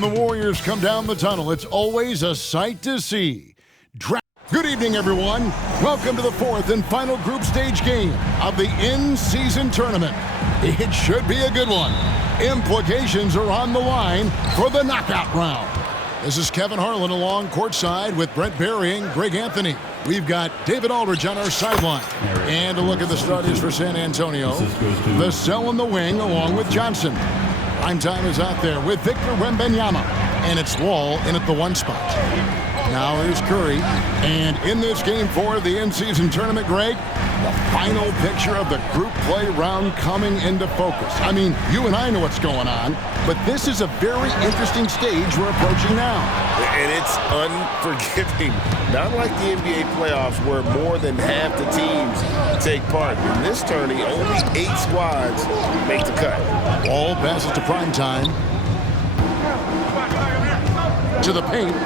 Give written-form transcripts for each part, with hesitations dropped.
When the Warriors come down the tunnel, it's always a sight to see. Good evening, everyone. Welcome to the fourth and final group stage game of the in-season tournament. It should be a good one. Implications are on the line for the knockout round. This is Kevin Harlan along courtside with Brent Barry and Greg Anthony. We've got David Aldridge on our sideline. And a look at the starters for San Antonio. Vassell in the wing along with Johnson. Primetime is out there with Victor Wembanyama. And it's Wall in at the 1 spot. Now here's Curry. And in this game 4 of the in-season tournament, Greg, the final picture of the group play round coming into focus. I mean, you and I know what's going on, but this is a very interesting stage we're approaching now. And it's unforgiving. Not like the NBA playoffs where more than half the teams take part. In this tourney, only 8 squads make the cut. Ball passes to Primetime. To the paint.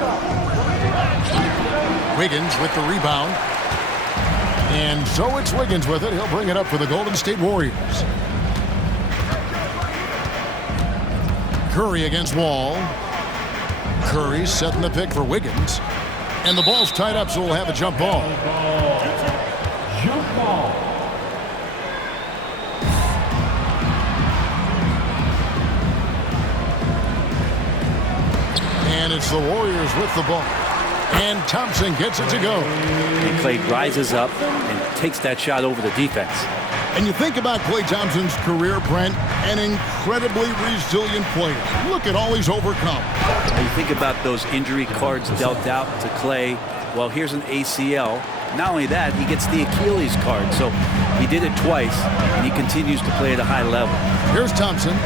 Wiggins with the rebound. And so it's Wiggins with it. He'll bring it up for the Golden State Warriors. Curry against Wall. Curry setting the pick for Wiggins. And the ball's tied up, so we'll have a jump ball. Jump ball. And it's the Warriors with the ball. And Thompson gets it to go. And Klay rises up and takes that shot over the defense. And you think about Klay Thompson's career, Brent, an incredibly resilient player. Look at all he's overcome. You think about those injury cards dealt out to Klay. Well, here's an ACL. Not only that, he gets the Achilles card. So he did it twice, and he continues to play at a high level. Here's Thompson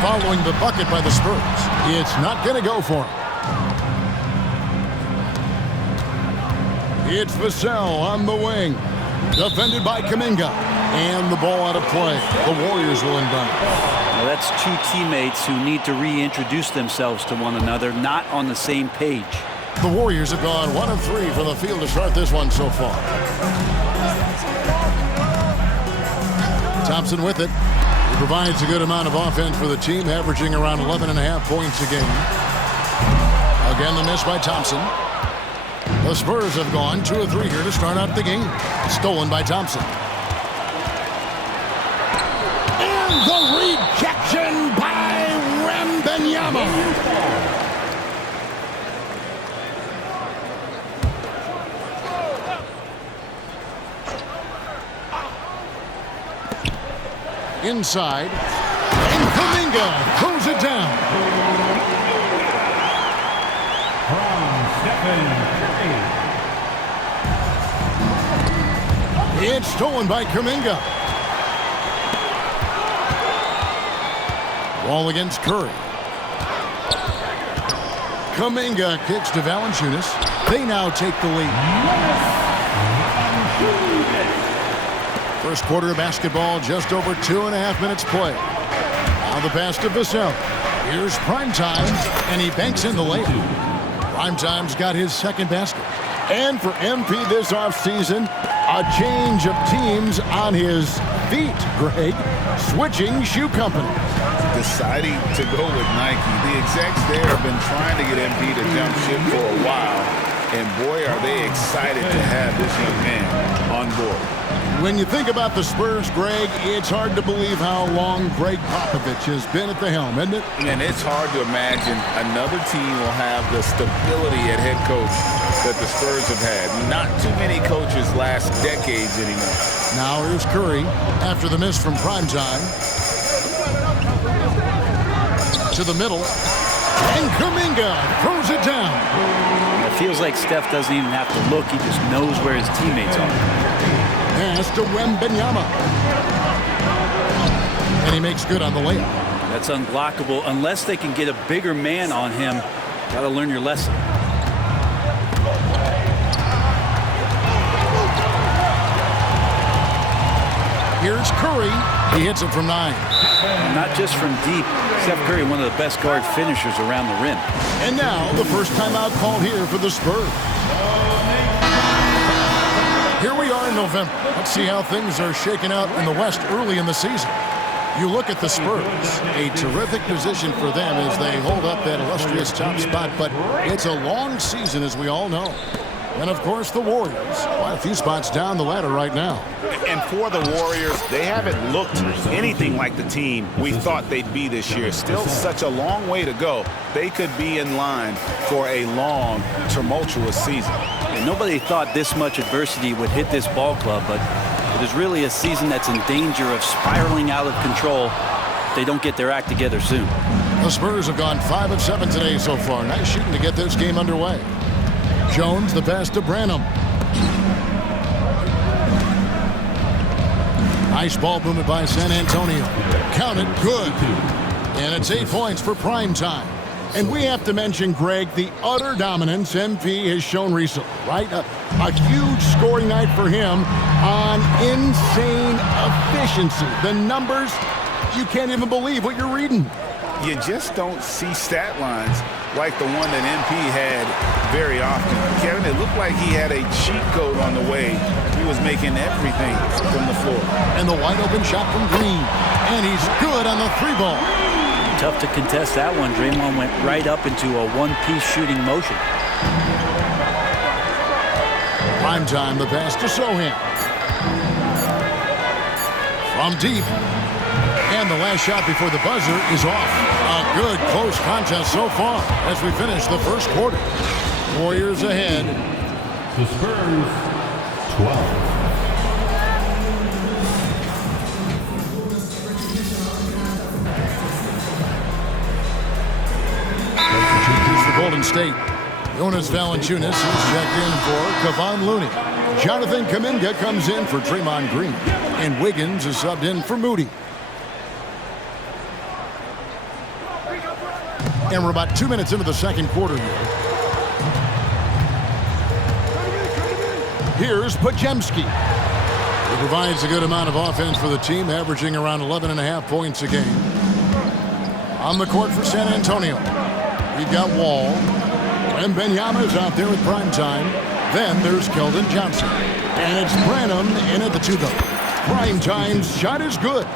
following the bucket by the Spurs. It's not going to go for him. It's Vassell on the wing. Defended by Kuminga. And the ball out of play. The Warriors will inbound. Well, that's 2 teammates who need to reintroduce themselves to one another, not on the same page. The Warriors have gone 1 of 3 from the field to start this one so far. Thompson with it. He provides a good amount of offense for the team, averaging around 11.5 points a game. Again, the miss by Thompson. The Spurs have gone 2 of 3 here to start out the game. Stolen by Thompson. And the rejection by Wembanyama. Inside. And Kuminga throws it down. From Stephen It's stolen by Kuminga. Ball against Curry. Kuminga kicks to Valanciunas. They now take the lead. First quarter of basketball, just over 2.5 minutes play. Now the pass to Vassell. Here's Primetime, and he banks in the layup. Primetime's got his second basket. And for MP this offseason, a change of teams on his feet, Greg. Switching shoe company. Deciding to go with Nike. The execs there have been trying to get MP to jump ship for a while. And boy, are they excited to have this young man on board. When you think about the Spurs, Greg, it's hard to believe how long Greg Popovich has been at the helm, isn't it? And it's hard to imagine another team will have the stability at head coach that the Spurs have had. Not too many coaches last decades anymore. Now here's Curry after the miss from Primetime. To the middle. And Kuminga throws it down. It feels like Steph doesn't even have to look. He just knows where his teammates are. Pass to Wembanyama. And he makes good on the layup. That's unblockable unless they can get a bigger man on him. Got to learn your lesson. Here's Curry. He hits it from 9. Not just from deep. Steph Curry, one of the best guard finishers around the rim. And now the first timeout called here for the Spurs. Here we are in November. Let's see how things are shaking out in the West early in the season. You look at the Spurs, a terrific position for them as they hold up that illustrious top spot, but it's a long season, as we all know. And, of course, the Warriors, quite a few spots down the ladder right now. And for the Warriors, they haven't looked anything like the team we thought they'd be this year. Still such a long way to go. They could be in line for a long, tumultuous season. And nobody thought this much adversity would hit this ball club, but it is really a season that's in danger of spiraling out of control if they don't get their act together soon. The Spurs have gone 5 of 7 today so far. Nice shooting to get this game underway. Jones, the pass to Branham. Nice ball movement by San Antonio. Counted, good. And it's 8 points for prime time. And we have to mention, Greg, the utter dominance MP has shown recently, right? A huge scoring night for him on insane efficiency. The numbers, you can't even believe what you're reading. You just don't see stat lines like the one that MP had very often. Kevin, it looked like he had a cheat code on the way. He was making everything from the floor. And the wide open shot from Green. And he's good on the 3-ball. Tough to contest that one. Draymond went right up into a one-piece shooting motion. Prime time, the pass to Sohan. From deep. And the last shot before the buzzer is off. A good close contest so far as we finish the first quarter. Warriors ahead. The Spurs, 12. For Golden State, Jonas Valanciunas is checked in for Kevon Looney. Jonathan Kuminga comes in for Draymond Green. And Wiggins is subbed in for Moody. And we're about 2 minutes into the second quarter here. Here's Podziemski. He provides a good amount of offense for the team, averaging around 11.5 points a game. On the court for San Antonio, we've got Wall. And Benyama's out there with prime time. Then there's Keldon Johnson. And it's Branham in at the 2-0. Prime time's shot is good.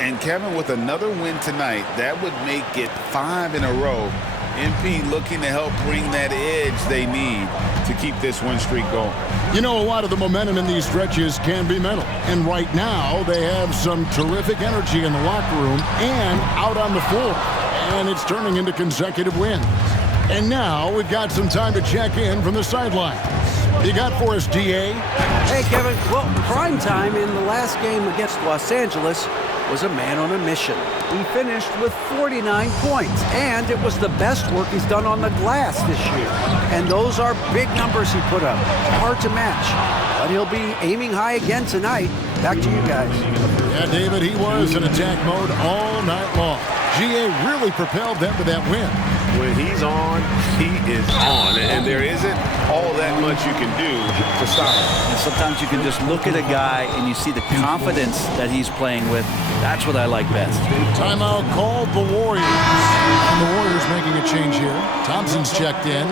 And Kevin, with another win tonight, that would make it 5 in a row. MP looking to help bring that edge they need to keep this win streak going. You know, a lot of the momentum in these stretches can be mental. And right now, they have some terrific energy in the locker room and out on the floor. And it's turning into consecutive wins. And now we've got some time to check in from the sideline. You got for us, DA? Hey, Kevin. Well, prime time in the last game against Los Angeles was a man on a mission. He finished with 49 points, and it was the best work he's done on the glass this year. And those are big numbers he put up. Hard to match. But he'll be aiming high again tonight. Back to you guys. Yeah, David, he was in attack mode all night long. GA really propelled them to that win. When he's on, he is on. And there isn't all that much you can do to stop him. And sometimes you can just look at a guy and you see the confidence that he's playing with. That's what I like best. Timeout called the Warriors. And the Warriors making a change here. Thompson's checked in.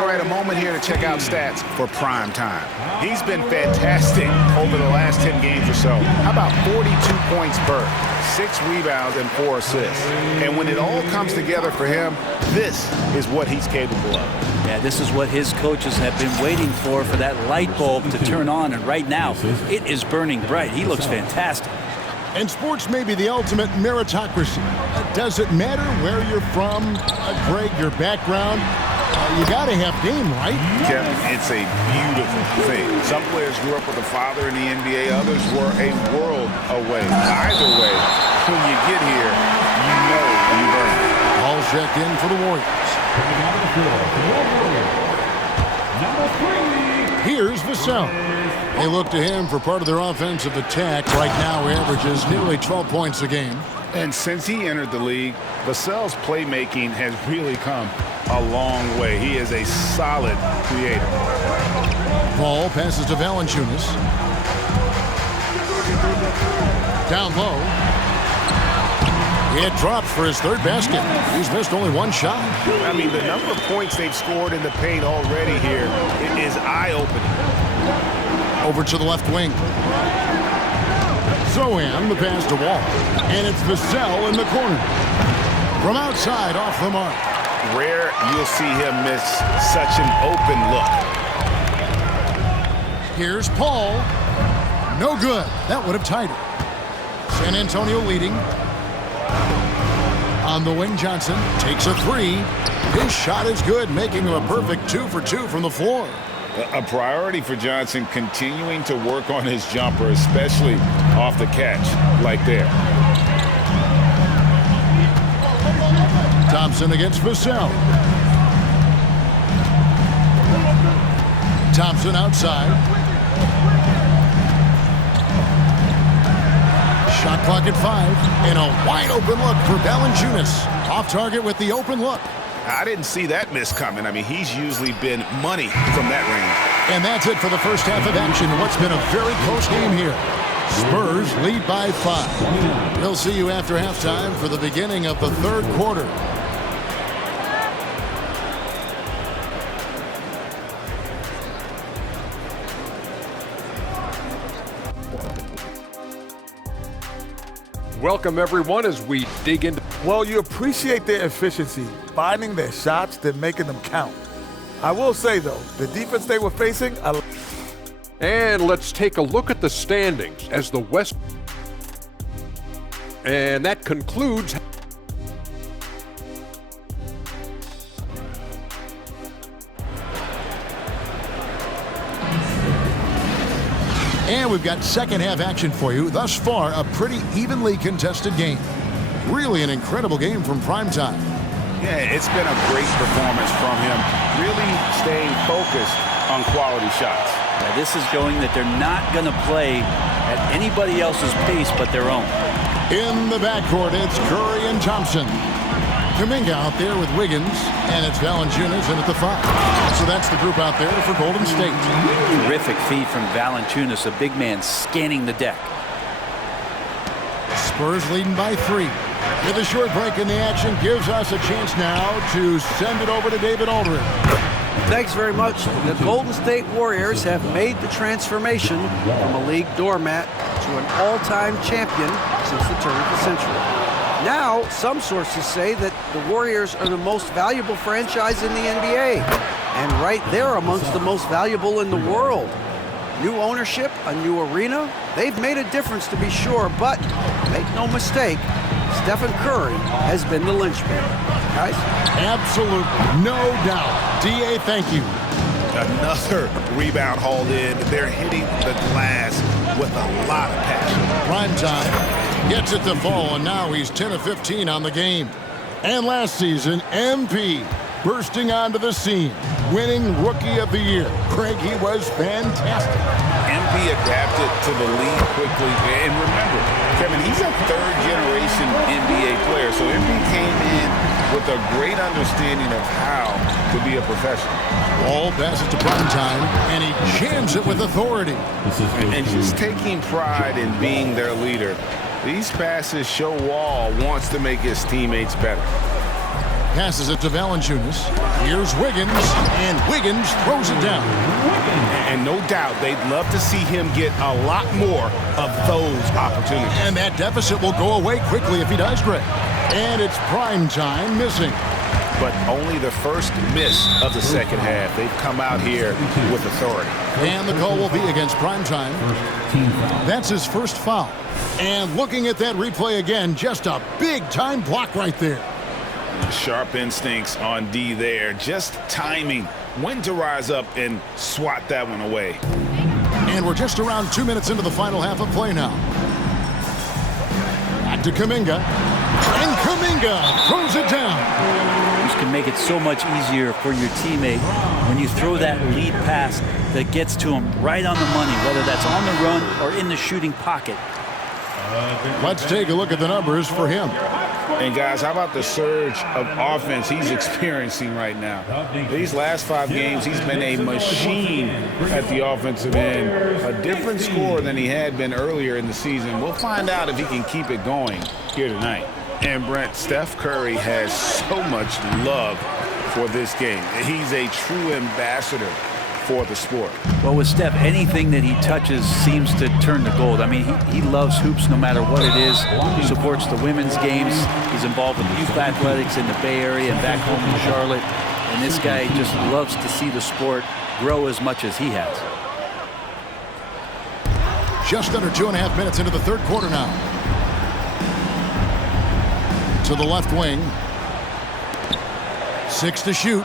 All right, a moment here to check out stats for prime time. He's been fantastic over the last 10 games or so. How about 42 points per, 6 rebounds, and 4 assists? And when it all comes together for him, this is what he's capable of. Yeah, this is what his coaches have been waiting for that light bulb to turn on. And right now, it is burning bright. He looks fantastic. And sports may be the ultimate meritocracy. Does it matter where you're from, Greg, your background? You got to have game, right? Kevin, it's a beautiful thing. Some players grew up with a father in the NBA. Others were a world away. Either way, when you get here, you know you've earned it. All checked in for the Warriors. Here's Vassell. They look to him for part of their offensive attack. Right now, he averages nearly 12 points a game. And since he entered the league, Vassell's playmaking has really come a long way. He is a solid creator. Ball passes to Valanciunas. Down low. It drops for his third basket. He's missed only one shot. I mean, the number of points they've scored in the paint already here is eye-opening. Over to the left wing. Soham, the pass to Wall. And it's Vassell in the corner. From outside, off the mark. Rare you'll see him miss such an open look. Here's Paul. No good. That would have tied it. San Antonio leading. On the wing, Johnson takes a three. His shot is good, making him a perfect 2 for 2 from the floor. A priority for Johnson, continuing to work on his jumper, especially off the catch like there. Thompson against Vassell. Thompson outside. Shot clock at 5. And a wide open look for Valanciunas. Off target with the open look. I didn't see that miss coming. I mean, he's usually been money from that range. And that's it for the first half of action in what's been a very close game here. Spurs lead by 5. We'll see you after halftime for the beginning of the third quarter. Welcome, everyone, as we dig into... Well, you appreciate their efficiency, finding their shots, then making them count. I will say, though, the defense they were facing... And let's take a look at the standings as the West... And that concludes... And we've got second half action for you. Thus far, a pretty evenly contested game. Really an incredible game from primetime. Yeah, it's been a great performance from him. Really staying focused on quality shots. Yeah, this is showing that they're not going to play at anybody else's pace but their own. In the backcourt, it's Curry and Thompson. Kuminga out there with Wiggins, and it's Valanciunas in at the 5. So that's the group out there for Golden State. Terrific feed from Valanciunas, a big man scanning the deck. Spurs leading by 3. With a short break in the action, gives us a chance now to send it over to David Aldridge. Thanks very much. The Golden State Warriors have made the transformation from a league doormat to an all-time champion since the turn of the century. Now, some sources say that the Warriors are the most valuable franchise in the NBA, and right there amongst the most valuable in the world. New ownership, a new arena, they've made a difference to be sure, but make no mistake, Stephen Curry has been the linchpin. Guys? Absolutely, no doubt. D.A., thank you. Another rebound hauled in. They're hitting the glass with a lot of passion. Prime time. Gets it to fall, and now he's 10 of 15 on the game. And last season, MP bursting onto the scene, winning Rookie of the Year. Craig, he was fantastic. MP adapted to the league quickly. And remember, Kevin, he's a third-generation NBA player, so MP came in with a great understanding of how to be a professional. Ball passes to prime time, and he jams it with authority. And just taking pride in being their leader. These passes show Wall wants to make his teammates better. Passes it to Valanciunas. Here's Wiggins, and Wiggins throws it down. And no doubt they'd love to see him get a lot more of those opportunities. And that deficit will go away quickly if he does, Greg. And it's prime time missing. But only the first miss of the second half. They've come out here with authority. And the call will be against primetime. That's his first foul. And looking at that replay again, just a big-time block right there. Sharp instincts on D there. Just timing when to rise up and swat that one away. And we're just around 2 minutes into the final half of play now. Back to Kuminga. And Kuminga throws it down. This can make it so much easier for your teammate when you throw that lead pass that gets to him right on the money, whether that's on the run or in the shooting pocket. Let's take a look at the numbers for him. And guys, how about the surge of offense he's experiencing right now? These last 5 games, he's been a machine at the offensive end. A different score than he had been earlier in the season. We'll find out if he can keep it going here tonight. And Brent, Steph Curry has so much love for this game. He's a true ambassador for the sport. Well, with Steph, anything that he touches seems to turn to gold. I mean, he loves hoops no matter what it is. He supports the women's games. He's involved with youth athletics in the Bay Area and back home in Charlotte. And this guy just loves to see the sport grow as much as he has. Just under 2.5 minutes into the third quarter now. To the left wing. 6 to shoot.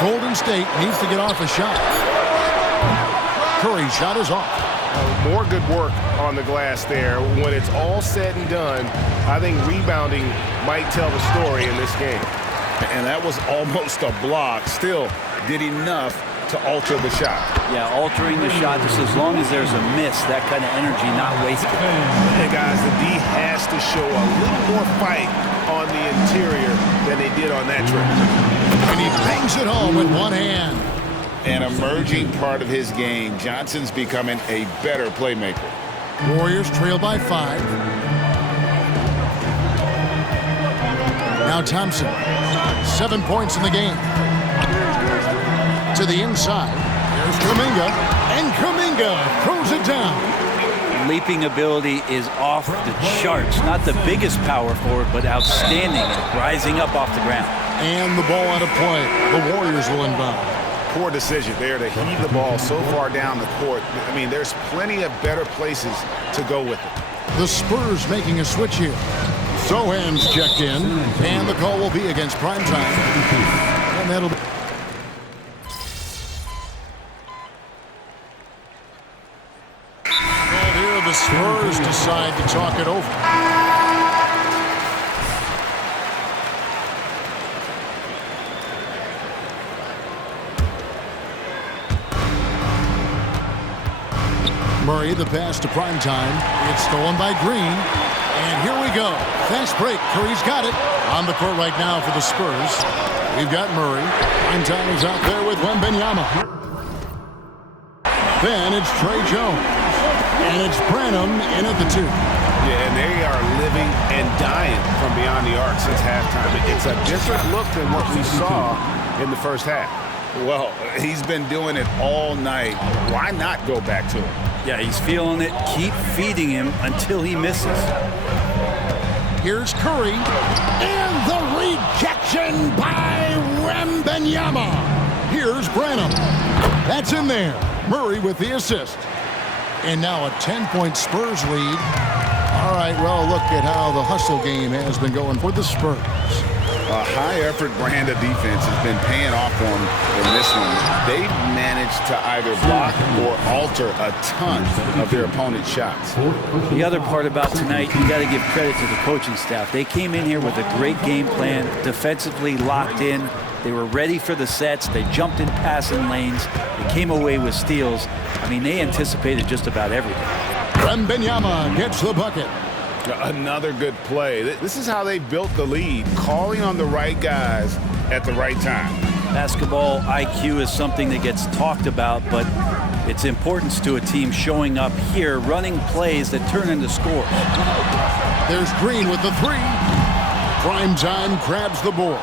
Golden State needs to get off a shot. Curry's shot is off. More good work on the glass there. When it's all said and done, I think rebounding might tell the story in this game. And that was almost a block. Still did enough to alter the shot. Yeah, altering the shot just as long as there's a miss, that kind of energy not wasted. And guys, the D has to show a little more fight on the interior than they did on that trip. And he bangs it home with one hand. An emerging part of his game. Johnson's becoming a better playmaker. Warriors trail by 5. Now Thompson. 7 points in the game. To the inside. There's Kuminga. And Kuminga throws it down. Leaping ability is off the charts. Not the biggest power forward, but outstanding. Rising up off the ground. And the ball out of play. The Warriors will inbound. Poor decision there to heave the ball so far down the court. I mean, there's plenty of better places to go with it. The Spurs making a switch here. Sohan's checked in. And the call will be against Primetime. And that'll be... And here the Spurs decide to talk it over. Murray, the pass to Primetime. It's stolen by Green. And here we go. Fast break. Curry's got it. On the court right now for the Spurs. We've got Murray. Primetime is out there with Wembanyama. Then it's Trey Jones. And it's Branham in at the 2. Yeah, and they are living and dying from beyond the arc since halftime. It's a different look than what we saw in the first half. Well, he's been doing it all night. Why not go back to it? Yeah, he's feeling it. Keep feeding him until he misses. Here's Curry. And the rejection by Wembanyama. Here's Branham. That's in there. Murray with the assist. And now a 10-point Spurs lead. All right, well, look at how the hustle game has been going for the Spurs. A high-effort brand of defense has been paying off for them in this one. They've managed to either block or alter a ton of their opponent's shots. The other part about tonight, you got to give credit to the coaching staff. They came in here with a great game plan, defensively locked in. They were ready for the sets. They jumped in passing lanes. They came away with steals. I mean, they anticipated just about everything. Wembanyama gets the bucket. Another good play. This is how they built the lead, calling on the right guys at the right time. Basketball IQ is something that gets talked about, but its importance to a team showing up here, running plays that turn into scores. There's Green with the 3. Primetime grabs the board.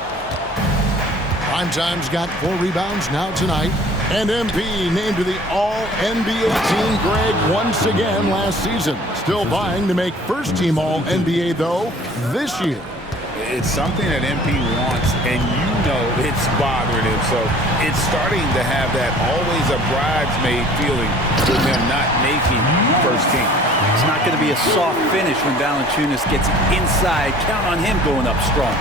Primetime's got 4 rebounds now tonight. And MP named to the All-NBA team, Greg, once again last season. Still vying to make first-team All-NBA, though, this year. It's something that MP wants, and you know it's bothering him. So it's starting to have that always a bridesmaid feeling with him not making first team. It's not going to be a soft finish when Valanciunas gets inside. Count on him going up strong.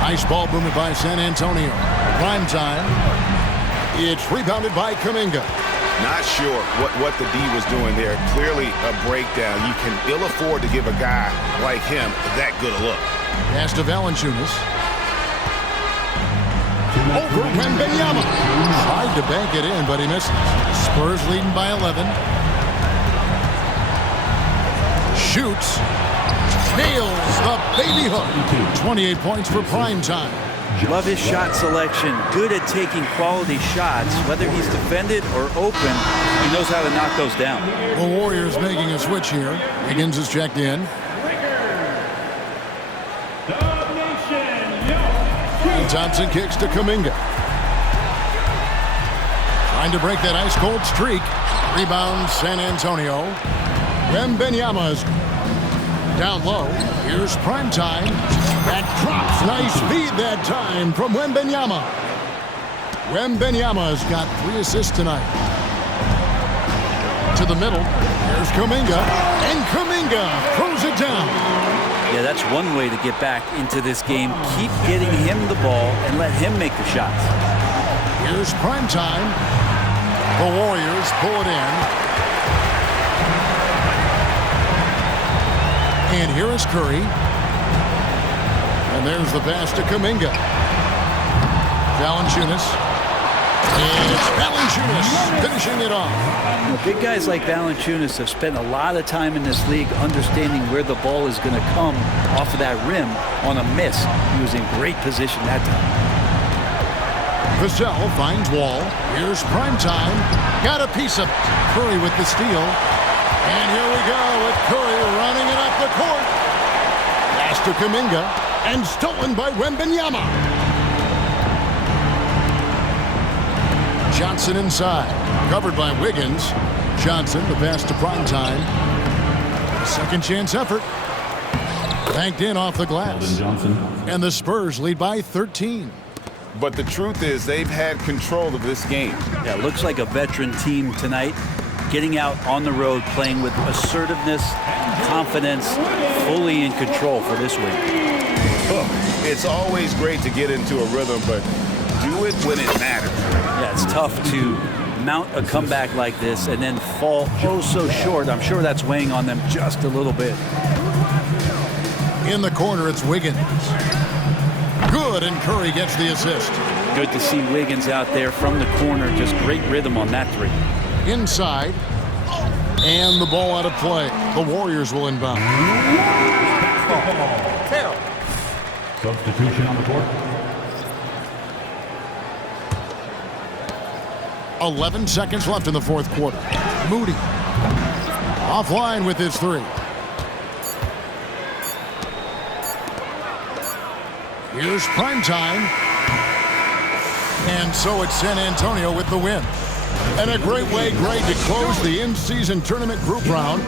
Nice ball movement by San Antonio. Primetime. It's rebounded by Kuminga. Not sure what the D was doing there. Clearly a breakdown. You can ill afford to give a guy like him that good a look. Pass to Valanciunas. Over Wembanyama. Tried to bank it in, but he misses. Spurs leading by 11. Shoots. Nails the baby hook. 28 points for Primetime. Love his shot selection. Good at taking quality shots. Whether he's defended or open, he knows how to knock those down. The Warriors making a switch here. Higgins is checked in. And Thompson kicks to Kuminga. Trying to break that ice-cold streak. Rebound, San Antonio. Wembanyama's down low. Here's Primetime. That drops. Nice feed that time from Wembanyama. Wembanyama's got 3 assists tonight. To the middle. Here's Kuminga. And Kuminga throws it down. Yeah, that's one way to get back into this game. Keep getting him the ball and let him make the shots. Here's Primetime. The Warriors pull it in. And here is Curry. And there's the pass to Kuminga. Valanciunas. And it's Valanciunas finishing it off. You know, big guys like Valanciunas have spent a lot of time in this league understanding where the ball is going to come off of that rim on a miss. He was in great position that time. Vassell finds Wall. Here's Primetime. Got a piece of it. Curry with the steal. And here we go with Curry running it up the court. Pass to Kuminga. And stolen by Wembanyama. Johnson inside. Covered by Wiggins. Johnson, the pass to Primetime. Second chance effort. Banked in off the glass. And the Spurs lead by 13. But the truth is they've had control of this game. Yeah, looks like a veteran team tonight. Getting out on the road, playing with assertiveness, confidence, fully in control for this win. It's always great to get into a rhythm, but do it when it matters. Yeah, it's tough to mount a comeback like this and then fall oh so short. I'm sure that's weighing on them just a little bit. In the corner, it's Wiggins. Good, and Curry gets the assist. Good to see Wiggins out there from the corner. Just great rhythm on that three. Inside. And the ball out of play. The Warriors will inbound. Substitution on the court. 11 seconds left in the fourth quarter. Moody. Offline with his three. Here's Primetime. And so it's San Antonio with the win. And a great way, Greg, to close the in-season tournament group round.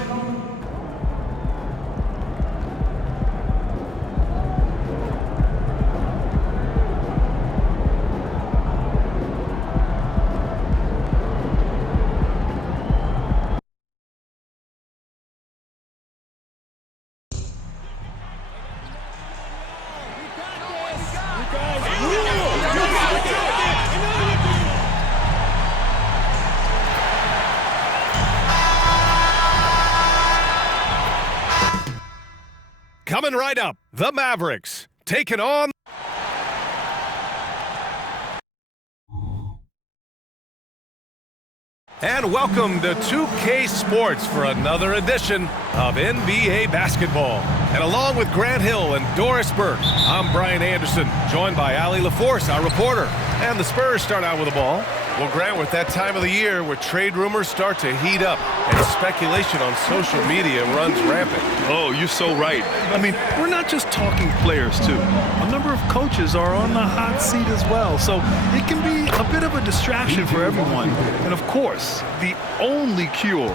Coming right up, the Mavericks taking on... And welcome to 2K Sports for another edition of NBA basketball. And along with Grant Hill and Doris Burke, I'm Brian Anderson, joined by Allie LaForce, our reporter. And the Spurs start out with the ball. Well, Grant, we're at that time of the year where trade rumors start to heat up and speculation on social media runs rampant. Oh, you're so right. I mean, we're not just talking players, too. A number of coaches are on the hot seat as well, so it can be a bit of a distraction for everyone. And, of course, the only cure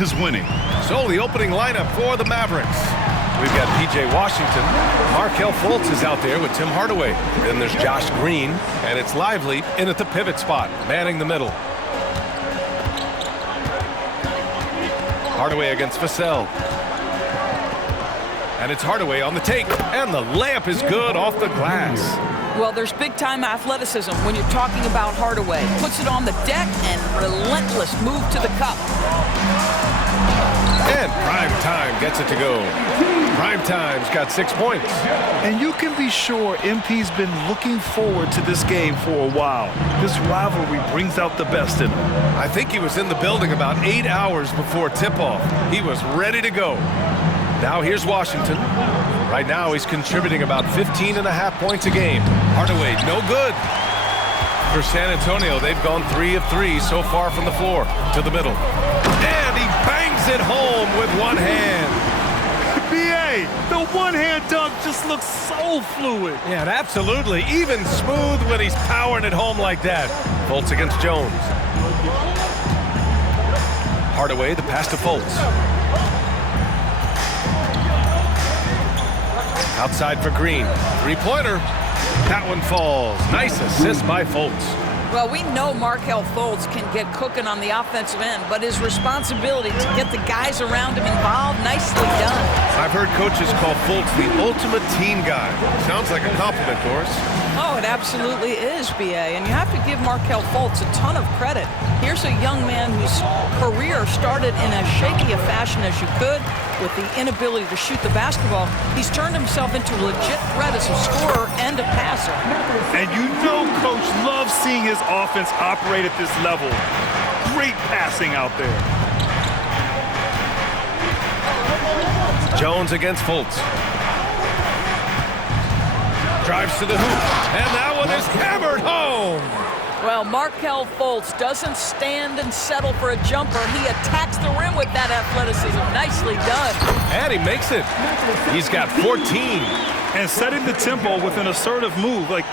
is winning. So the opening lineup for the Mavericks. We've got P.J. Washington. Markelle Fultz is out there with Tim Hardaway. Then there's Josh Green, and it's Lively in at the pivot spot, manning the middle. Hardaway against Vassell. And it's Hardaway on the take, and the layup is good off the glass. Well, there's big-time athleticism when you're talking about Hardaway. Puts it on the deck and relentless move to the cup. And Primetime gets it to go. Primetime's got 6 points. And you can be sure MP's been looking forward to this game for a while. This rivalry brings out the best in him. I think he was in the building about 8 hours before tip-off. He was ready to go. Now here's Washington. Right now he's contributing about 15.5 points a game. Hardaway, no good. For San Antonio, they've gone 3 of 3 so far from the floor to the middle. And he bangs it home with one hand. BA, way. The one-hand dunk just looks so fluid. Yeah, and absolutely. Even smooth when he's powering it home like that. Fultz against Jones. Hardaway, the pass to Fultz. Outside for Green. Three-pointer. That one falls. Nice assist by Fultz. Well, we know Markelle Fultz can get cooking on the offensive end, but his responsibility to get the guys around him involved, nicely done. I've heard coaches call Fultz the ultimate team guy. Sounds like a compliment, Doris. Oh, it absolutely is, B.A., and you have to give Markelle Fultz a ton of credit. Here's a young man whose career started in as shaky a fashion as you could, with the inability to shoot the basketball. He's turned himself into a legit threat as a scorer and a passer. And you know Coach loves seeing his offense operate at this level. Great passing out there. Jones against Fultz. Drives to the hoop, and that one is hammered home. Well, Markelle Fultz doesn't stand and settle for a jumper. He attacks the rim with that athleticism. Nicely done. And he makes it. He's got 14. And setting the tempo with an assertive move. Like,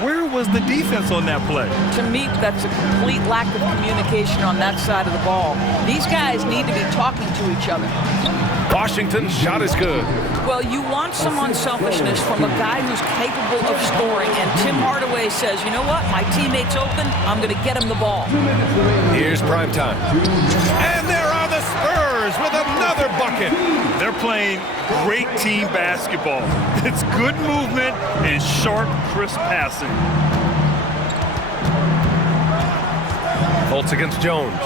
where was the defense on that play? To me, that's a complete lack of communication on that side of the ball. These guys need to be talking to each other. Washington's shot is good. Well, you want some unselfishness from a guy who's capable of scoring, and Tim Hardaway says, you know what, my teammate's open, I'm going to get him the ball. Here's prime time. And there are the Spurs with another bucket. They're playing great team basketball. It's good movement and sharp, crisp passing. Fultz against Jones.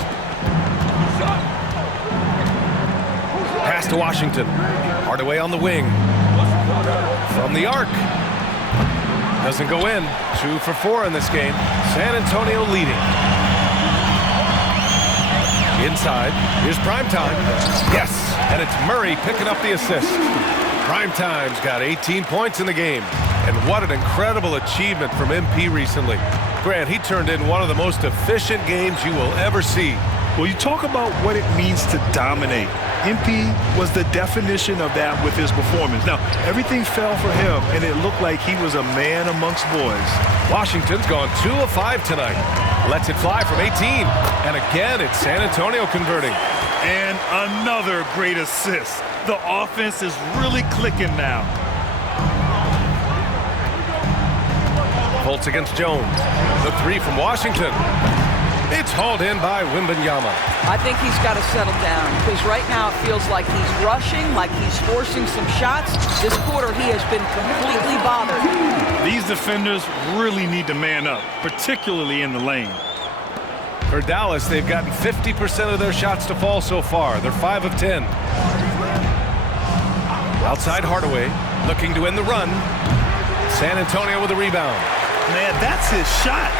Pass to Washington. Hardaway on the wing. From the arc. Doesn't go in. 2 for 4 in this game. San Antonio leading. Inside. Here's Primetime. Yes, and it's Murray picking up the assist. Primetime's got 18 points in the game. And what an incredible achievement from MP recently. Grant, he turned in one of the most efficient games you will ever see. Well, you talk about what it means to dominate. MP was the definition of that with his performance. Now, everything fell for him, and it looked like he was a man amongst boys. Washington's gone 2 of 5 tonight. Lets it fly from 18. And again, it's San Antonio converting. And another great assist. The offense is really clicking now. Fultz against Jones. The 3 from Washington. It's hauled in by Wembanyama. I think he's got to settle down because right now it feels like he's rushing, like he's forcing some shots. This quarter he has been completely bothered. These defenders really need to man up, particularly in the lane. For Dallas, they've gotten 50% of their shots to fall so far. They're 5 of 10. Outside Hardaway, looking to end the run. San Antonio with a rebound. Man, that's his shot.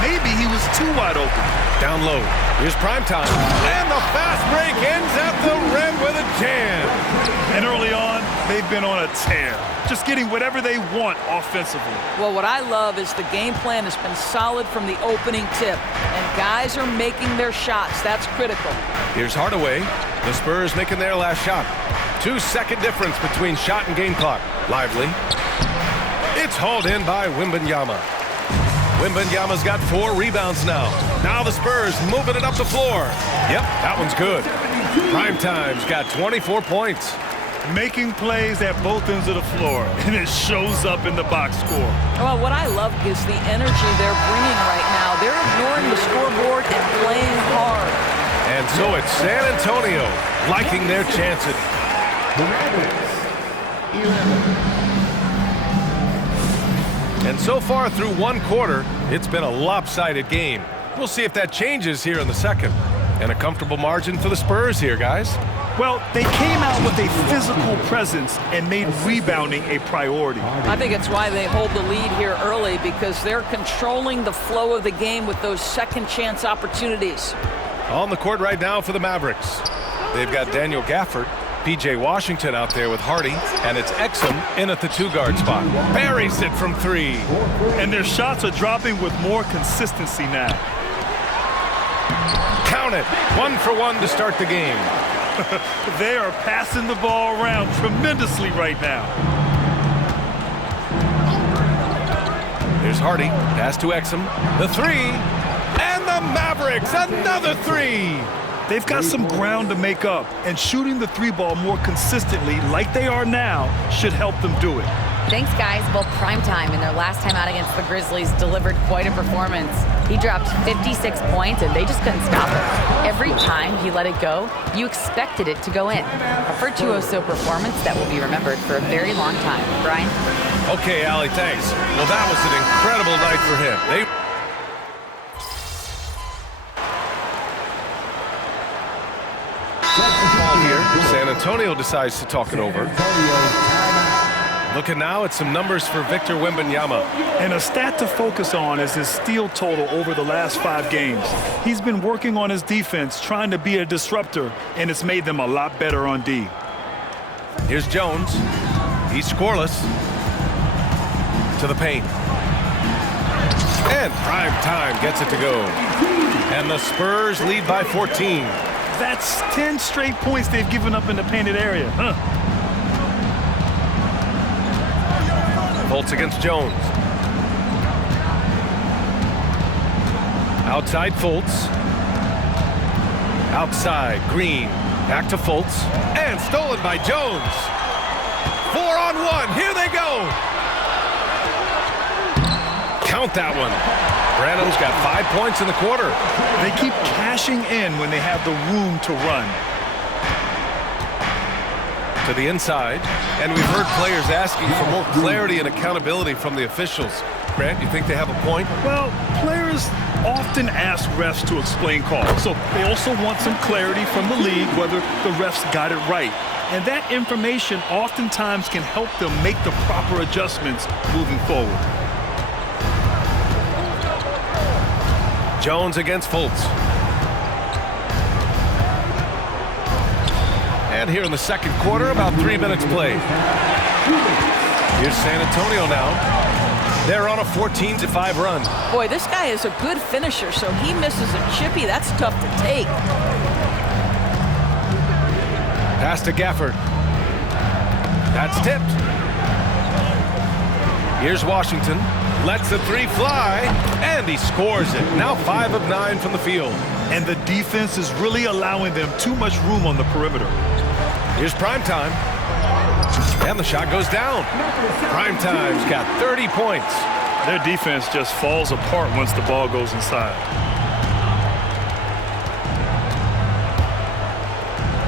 Maybe he was too wide open. Down low. Here's Primetime. And the fast break ends at the rim with a jam. And early on, they've been on a tear. Just getting whatever they want offensively. Well, what I love is the game plan has been solid from the opening tip. And guys are making their shots. That's critical. Here's Hardaway. The Spurs making their last shot. 2-second difference between shot and game clock. Lively. It's hauled in by Wembanyama. Wembanyama's got 4 rebounds now. Now the Spurs moving it up the floor. Yep, that one's good. Primetime's got 24 points. Making plays at both ends of the floor, and it shows up in the box score. Well, what I love is the energy they're bringing right now. They're ignoring the scoreboard and playing hard. And so it's San Antonio liking their chances. And so far through one quarter, it's been a lopsided game. We'll see if that changes here in the second. And a comfortable margin for the Spurs here, guys. Well, they came out with a physical presence and made rebounding a priority. I think it's why they hold the lead here early, because they're controlling the flow of the game with those second chance opportunities. On the court right now for the Mavericks. They've got Daniel Gafford, P.J. Washington out there with Hardy, and it's Exum in at the 2-guard spot. Buries it from 3. And their shots are dropping with more consistency now. Count it. 1 for 1 to start the game. They are passing the ball around tremendously right now. Here's Hardy. Pass to Exum. The three. And the Mavericks, another three. They've got some ground to make up, and shooting the three ball more consistently like they are now should help them do it. Thanks, guys. Well, Primetime in their last time out against the Grizzlies delivered quite a performance. He dropped 56 points, and they just couldn't stop it. Every time he let it go, you expected it to go in. A virtuoso performance that will be remembered for a very long time. Brian? Okay, Allie, thanks. Well, that was an incredible night for him. Ball here. San Antonio decides to talk it over. Looking now at some numbers for Victor Wembanyama. And a stat to focus on is his steal total over the last 5 games. He's been working on his defense, trying to be a disruptor, and it's made them a lot better on D. Here's Jones. He's scoreless. To the paint. And Prime Time gets it to go. And the Spurs lead by 14. That's 10 straight points they've given up in the painted area. Fultz against Jones. Outside Fultz. Outside Green. Back to Fultz. And stolen by Jones. 4-on-1. Here they go. Count that one. Branham's got 5 points in the quarter. They keep cashing in when they have the room to run. To the inside, and we've heard players asking for more clarity and accountability from the officials. Grant, you think they have a point? Well, players often ask refs to explain calls, so they also want some clarity from the league whether the refs got it right. And that information oftentimes can help them make the proper adjustments moving forward. Jones against Fultz. And here in the second quarter, about 3 minutes played. Here's San Antonio now. They're on a 14-5 run. Boy, this guy is a good finisher, so he misses a chippy. That's tough to take. Pass to Gafford. That's tipped. Here's Washington. Lets the three fly, and he scores it. Now 5 of 9 from the field. And the defense is really allowing them too much room on the perimeter. Here's Primetime. And the shot goes down. Primetime's got 30 points. Their defense just falls apart once the ball goes inside.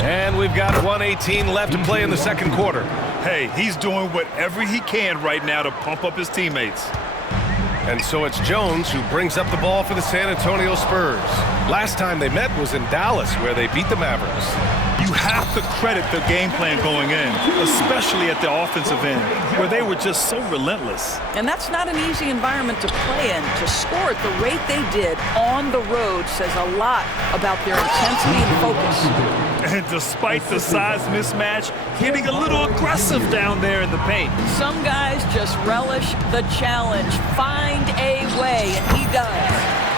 And we've got 1:18 left to play in the second quarter. Hey, he's doing whatever he can right now to pump up his teammates. And so it's Jones who brings up the ball for the San Antonio Spurs. Last time they met was in Dallas, where they beat the Mavericks. You have to credit the game plan going in, especially at the offensive end, where they were just so relentless. And that's not an easy environment to play in. To score at the rate they did on the road says a lot about their intensity and focus. And despite the size mismatch, getting a little aggressive down there in the paint. Some guys just relish the challenge. Find a way, and he does.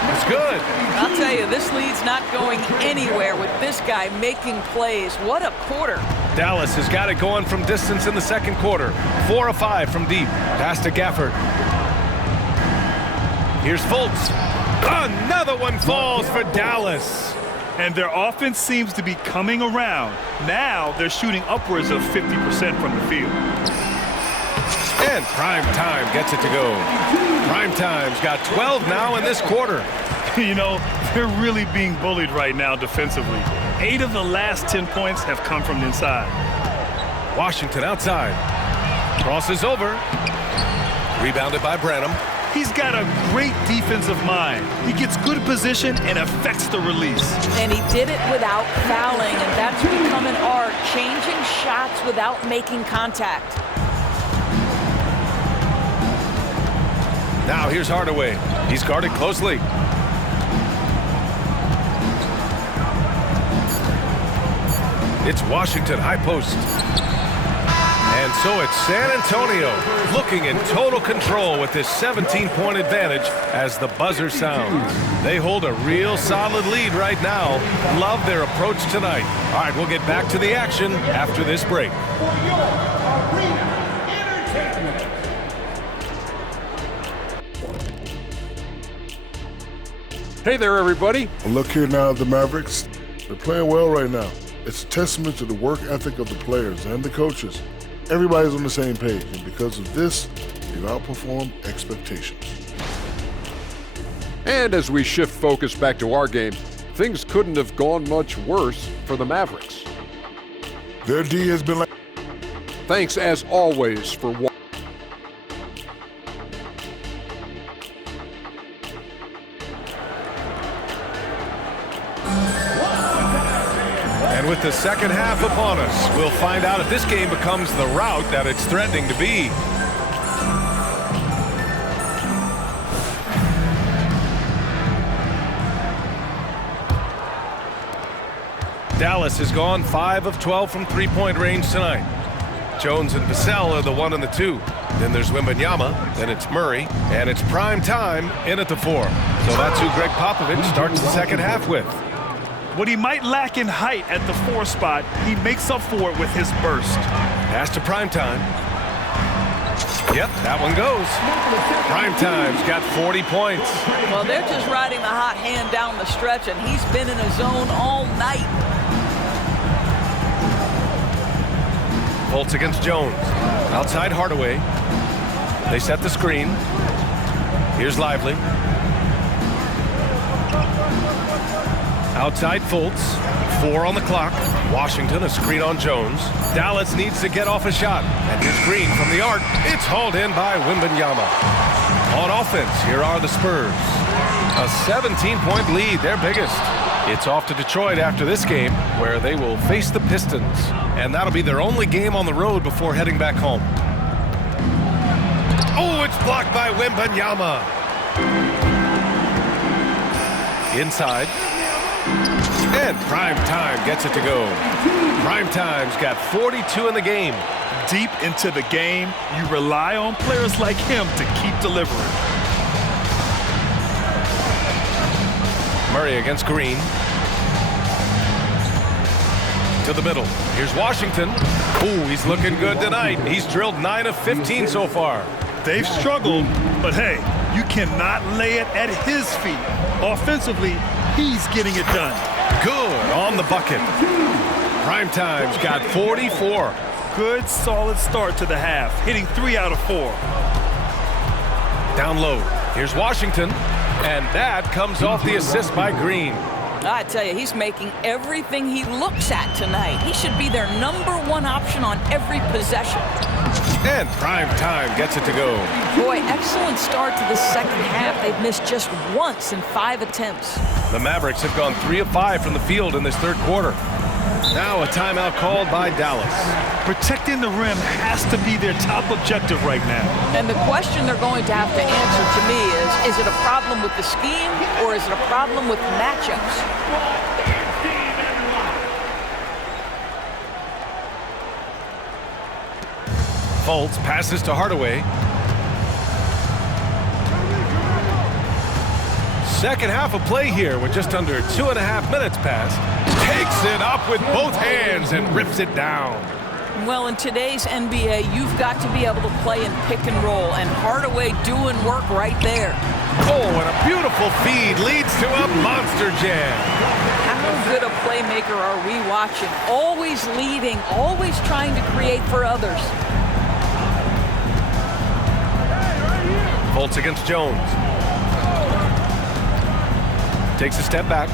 That's good. I'll tell you, this lead's not going anywhere with this guy making plays. What a quarter. Dallas has got it going from distance in the second quarter. 4 of 5 from deep. Pass to Gafford. Here's Fultz. Another one falls for Dallas. And their offense seems to be coming around. Now they're shooting upwards of 50% from the field. And Primetime gets it to go. Primetime's got 12 now in this quarter. You know, they're really being bullied right now defensively. 8 of the last 10 points have come from the inside. Washington outside. Crosses over. Rebounded by Branham. He's got a great defensive mind. He gets good position and affects the release. And he did it without fouling, and that's become an art, changing shots without making contact. Now here's Hardaway. He's guarded closely. It's Washington high post. And And so it's San Antonio looking in total control with this 17-point advantage as the buzzer sounds. They hold a real solid lead right now. Love their approach tonight. All right, we'll get back to the action after this break. Hey there, everybody. Look here now at the Mavericks. They're playing well right now. It's a testament to the work ethic of the players and the coaches. Everybody's on the same page, and because of this, they've outperformed expectations. And as we shift focus back to our game, things couldn't have gone much worse for the Mavericks. Their D has been like... Thanks, as always, for watching. And with the second half upon us, we'll find out if this game becomes the rout that it's threatening to be. Dallas has gone 5 of 12 from three-point range tonight. Jones and Vassell are the 1 and the 2. Then there's Wembanyama, then it's Murray, and it's prime time in at the 4. So that's who Greg Popovich starts the second half with. What he might lack in height at the 4 spot, he makes up for it with his burst. Pass to Primetime. Yep, that one goes. Primetime's got 40 points. Well, they're just riding the hot hand down the stretch, and he's been in a zone all night. Fultz against Jones. Outside Hardaway. They set the screen. Here's Lively. Outside Fultz, 4 on the clock. Washington, a screen on Jones. Dallas needs to get off a shot. And here's Green from the arc. It's hauled in by Wembanyama. On offense, here are the Spurs. A 17-point lead, their biggest. It's off to Detroit after this game, where they will face the Pistons. And that'll be their only game on the road before heading back home. Oh, it's blocked by Wembanyama. Inside. And Primetime gets it to go. Primetime's got 42 in the game. Deep into the game, you rely on players like him to keep delivering. Murray against Green. To the middle. Here's Washington. Ooh, he's looking good tonight. He's drilled 9 of 15 so far. They've struggled, but hey, you cannot lay it at his feet. Offensively, he's getting it done. Good on the bucket. Primetime's got 44. Good, solid start to the half, hitting 3 out of 4. Down low. Here's Washington. And that comes off the assist by Green. I tell you, he's making everything he looks at tonight. He should be their #1 option on every possession. And Primetime gets it to go. Boy, excellent start to the second half. They've missed just once in 5 attempts. The Mavericks have gone 3 of 5 from the field in this third quarter. Now a timeout called by Dallas. Protecting the rim has to be their top objective right now. And the question they're going to have to answer to me is it a problem with the scheme or is it a problem with matchups? Fultz passes to Hardaway. Second half of play here with just under 2.5 minutes passed. Takes it up with both hands and rips it down. Well, in today's NBA, you've got to be able to play in pick and roll, and Hardaway doing work right there. Oh, and a beautiful feed leads to a monster jam. How good a playmaker are we watching? Always leading, always trying to create for others. Fultz against Jones. Takes a step back.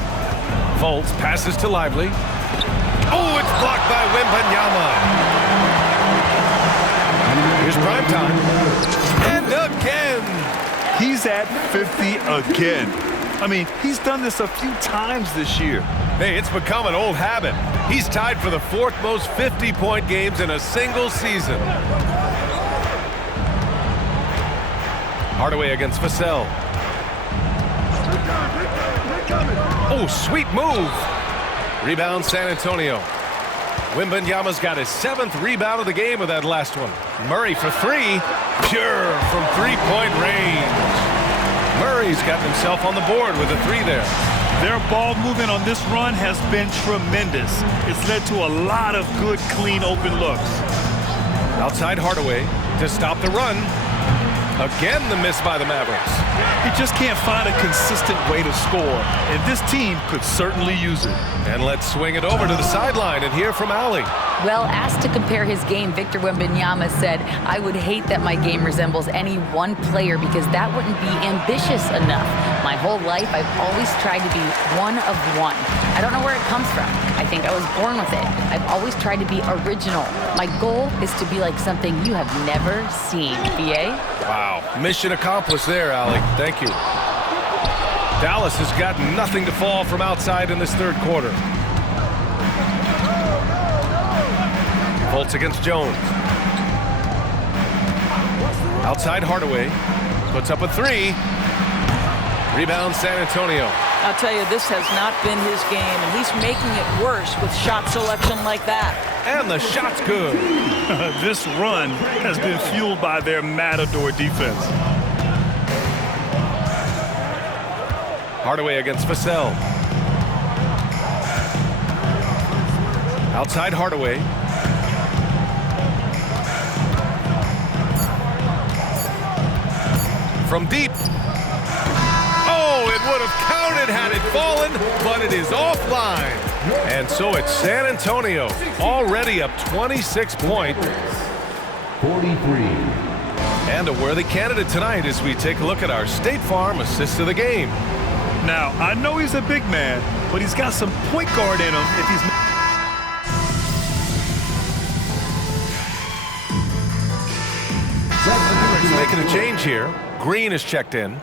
Fultz passes to Lively. Oh, it's blocked by Wembanyama. Here's Primetime. And again. He's at 50 again. I mean, he's done this a few times this year. Hey, it's become an old habit. He's tied for the 4th most 50-point games in a single season. Hardaway against Vassell. Oh, sweet move. Rebound San Antonio. Wembanyama's got his 7th rebound of the game with that last one. Murray for 3. Pure from three-point range. Murray's got himself on the board with a 3 there. Their ball movement on this run has been tremendous. It's led to a lot of good, clean, open looks. Outside Hardaway to stop the run. Again, the miss by the Mavericks. He just can't find a consistent way to score, and this team could certainly use it. And let's swing it over to the sideline and hear from Allie. Well, asked to compare his game, Victor Wembanyama said, "I would hate that my game resembles any one player because that wouldn't be ambitious enough. My whole life, I've always tried to be one of one. I don't know where it comes from. I think I was born with it. I've always tried to be original. My goal is to be like something you have never seen." BA? Wow. Mission accomplished there, Allie. Thank you. Dallas has got nothing to fall from outside in this third quarter. Fultz against Jones. Outside Hardaway. Puts up a 3. Rebound San Antonio. I'll tell you, this has not been his game, and he's making it worse with shot selection like that. And the shot's good. This run has been fueled by their Matador defense. Hardaway against Vassell. Outside Hardaway. From deep. Oh, it would have counted had it fallen, but it is offline. And so it's San Antonio, already up 26 points. 43. And a worthy candidate tonight as we take a look at our State Farm assist of the game. Now, I know he's a big man, but he's got some point guard in him if he's... He's making a change here. Green is checked in.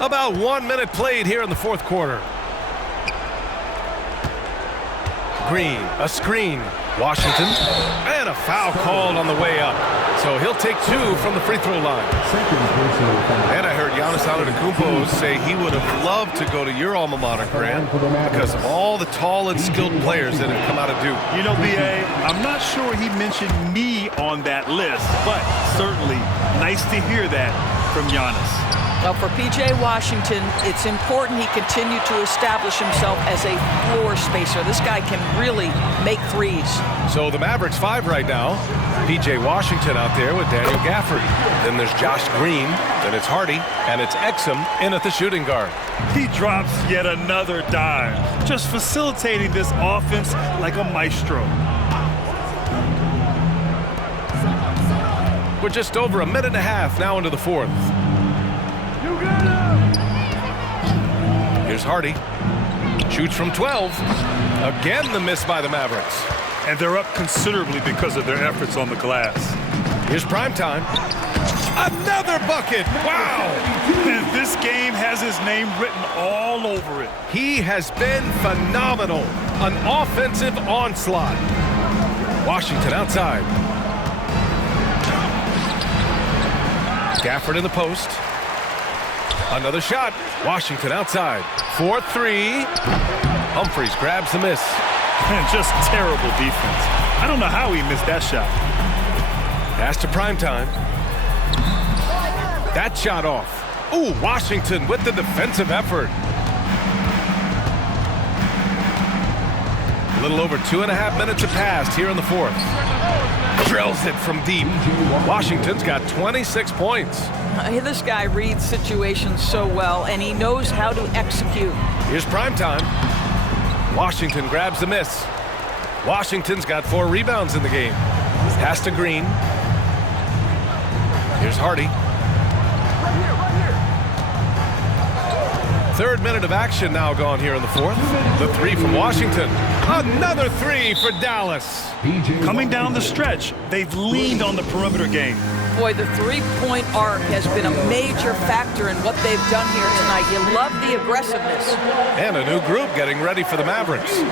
About 1 minute played here in the fourth quarter. Green, a screen. Washington, and a foul called on the way up. So he'll take 2 from the free throw line. And I heard Giannis Antetokounmpo say he would have loved to go to your alma mater, Grant, because of all the tall and skilled players that have come out of Duke. You know, B.A., I'm not sure he mentioned me on that list, but certainly nice to hear that from Giannis. Well, for P.J. Washington, it's important he continue to establish himself as a floor spacer. This guy can really make threes. So the Mavericks 5 right now. P.J. Washington out there with Daniel Gafford. Then there's Josh Green. Then it's Hardy. And it's Exum in at the shooting guard. He drops yet another dime, just facilitating this offense like a maestro. We're just over a minute and a half now into the fourth. Here's Hardy. Shoots from 12. Again, the miss by the Mavericks. And they're up considerably because of their efforts on the glass. Here's Primetime. Another bucket. Wow. And this game has his name written all over it. He has been phenomenal. An offensive onslaught. Washington outside. Gafford in the post. Another shot. Washington outside. 4-3. Humphries grabs the miss. And just terrible defense. I don't know how he missed that shot. Pass to Primetime. That shot off. Ooh, Washington with the defensive effort. A little over 2.5 minutes have passed here in the fourth. Drills it from deep. Washington's got 26 points. This guy reads situations so well, and he knows how to execute. Here's Primetime. Washington grabs the miss. Washington's got 4 rebounds in the game. Pass to Green. Here's Hardy. Third minute of action now gone here in the fourth. The 3 from Washington. Another 3 for Dallas. Coming down the stretch, they've leaned on the perimeter game. Boy, the three-point arc has been a major factor in what they've done here tonight. You love the aggressiveness. And a new group getting ready for the Mavericks.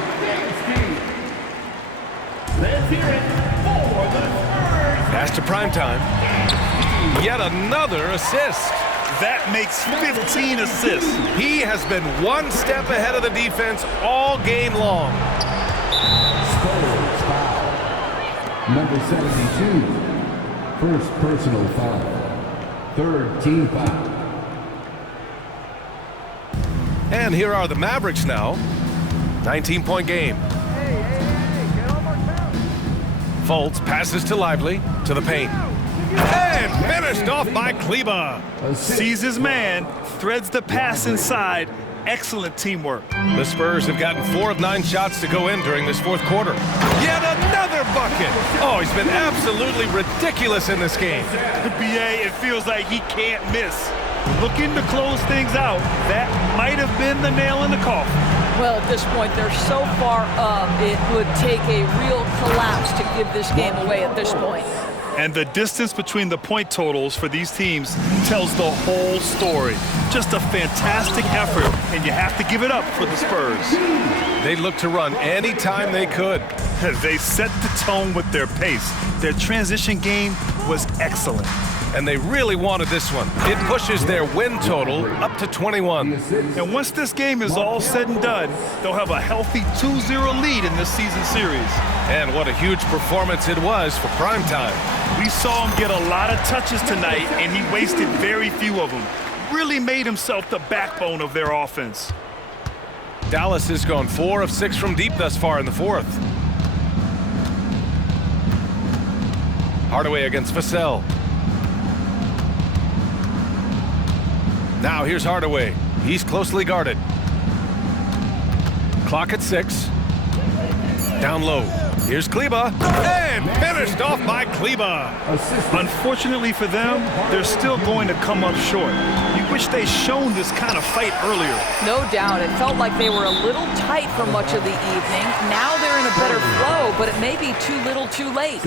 Pass to Primetime. Yet another assist. That makes 15 assists. He has been one step ahead of the defense all game long. Spurs foul. Number 72. First personal foul. Third team foul. And here are the Mavericks now. 19-point game. Fultz passes to Lively, to the paint. And finished off by Kleba. Sees his man, threads the pass inside. Excellent teamwork. The Spurs have gotten 4 of 9 shots to go in during this fourth quarter. Yet another bucket. Oh, he's been absolutely ridiculous in this game. BA, it feels like he can't miss. Looking to close things out. That might have been the nail in the coffin. Well, at this point, they're so far up, it would take a real collapse to give this game away at this point. And the distance between the point totals for these teams tells the whole story. Just a fantastic effort, and you have to give it up for the Spurs. They looked to run anytime they could. They set the tone with their pace. Their transition game was excellent. And they really wanted this one. It pushes their win total up to 21. And once this game is all said and done, they'll have a healthy 2-0 lead in this season series. And what a huge performance it was for primetime. We saw him get a lot of touches tonight, and he wasted very few of them. Really made himself the backbone of their offense. Dallas has gone 4 of 6 from deep thus far in the fourth. Hardaway against Vassell. Now here's Hardaway. He's closely guarded. Clock at 6. Down low. Here's Kleba. And finished off by Kleba. Unfortunately for them, they're still going to come up short. You wish they'd shown this kind of fight earlier. No doubt. It felt like they were a little tight for much of the evening. Now they're in a better flow, but it may be too little too late.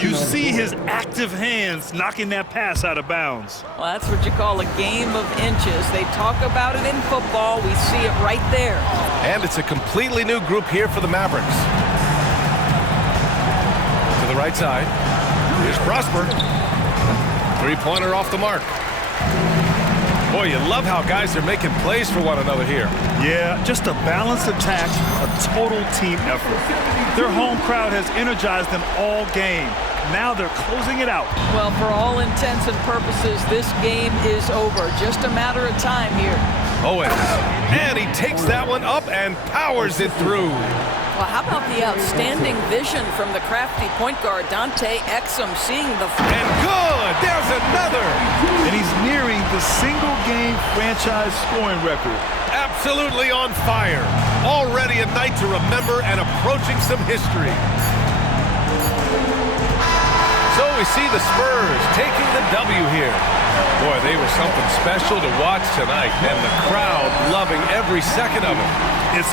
You see his active hands knocking that pass out of bounds. Well, that's what you call a game of inches. They talk about it in football. We see it right there. And it's a completely new group here for the Mavericks. To the right side. Here's Prosper. Three-pointer off the mark. Boy, you love how guys are making plays for one another here. Yeah, just a balanced attack, a total team effort. Their home crowd has energized them all game. Now they're closing it out. Well, for all intents and purposes, this game is over. Just a matter of time here. Owens. And he takes that one up and powers it through. Well, how about the outstanding vision from the crafty point guard, Dante Exum, seeing the... And good! There's another! And he's nearing the single-game franchise scoring record. Absolutely on fire. Already a night to remember and approaching some history. So we see the Spurs taking the W here. Boy, they were something special to watch tonight, and the crowd loving every second of it. It's